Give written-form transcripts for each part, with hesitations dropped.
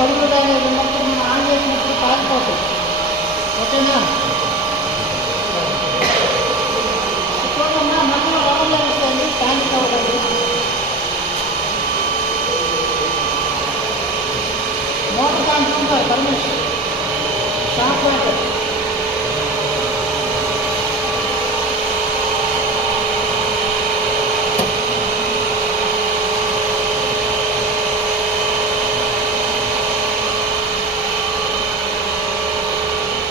పరుగులు అనేది ఉన్నప్పుడు మనం ఆన్ చేసినప్పుడు కాలిపోతుంది. ఓకేనా? చూడమ్మా, మధ్యలో రవ్వలు వస్తుంది, ప్యానిక్ అవ్వదండి. Motor configure permission start water.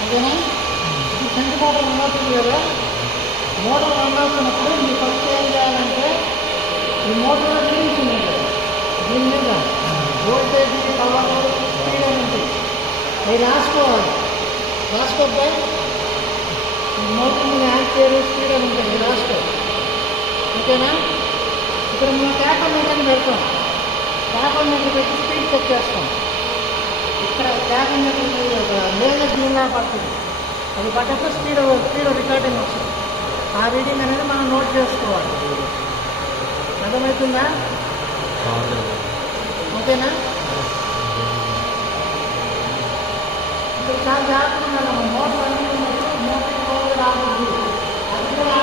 ఓకేనా? ఇది ఫ్రంట్ మోటార్ రన్ అవుతుంది కదా. మోటార్ రన్ అవుతున్నప్పుడు మీరు ఫస్ట్ ఏం చేయాలంటే ఈ మోటార్లో రీడింగ్స్ ఉన్నాయి కదా, దీని మీద వోల్టేజ్, పవర్, స్పీడ్ అని ఉంటుంది. అవి రాసుకోవాలి. రాసుకోద్దా? ఈ మోటార్ మీద యాంపియర్, స్పీడ్ అని ఉంటుంది, ఇది రాసుకో. ఓకేనా? ఇక్కడ మనం ట్యాపర్ మీటర్ పెడతాం. ట్యాపర్ మీటర్ పెట్టి స్పీడ్ చెక్ చేస్తాం. ఇక్కడ ట్యాపర్ మీటర్ మీద ఒక లేజర్ దీనిలా పడుతుంది. అది పడ్డప్పుడు స్పీడ్ రికార్డింగ్ వస్తుంది. ఆ రీడింగ్ అనేది మనం నోట్ చేసుకోవాలి. అర్థమవుతుందా? ఓకేనా? ఇప్పుడు చాలా జాగ్రత్తగా మోటార్ అనుకున్నప్పుడు మోటార్ రాదు, అది కూడా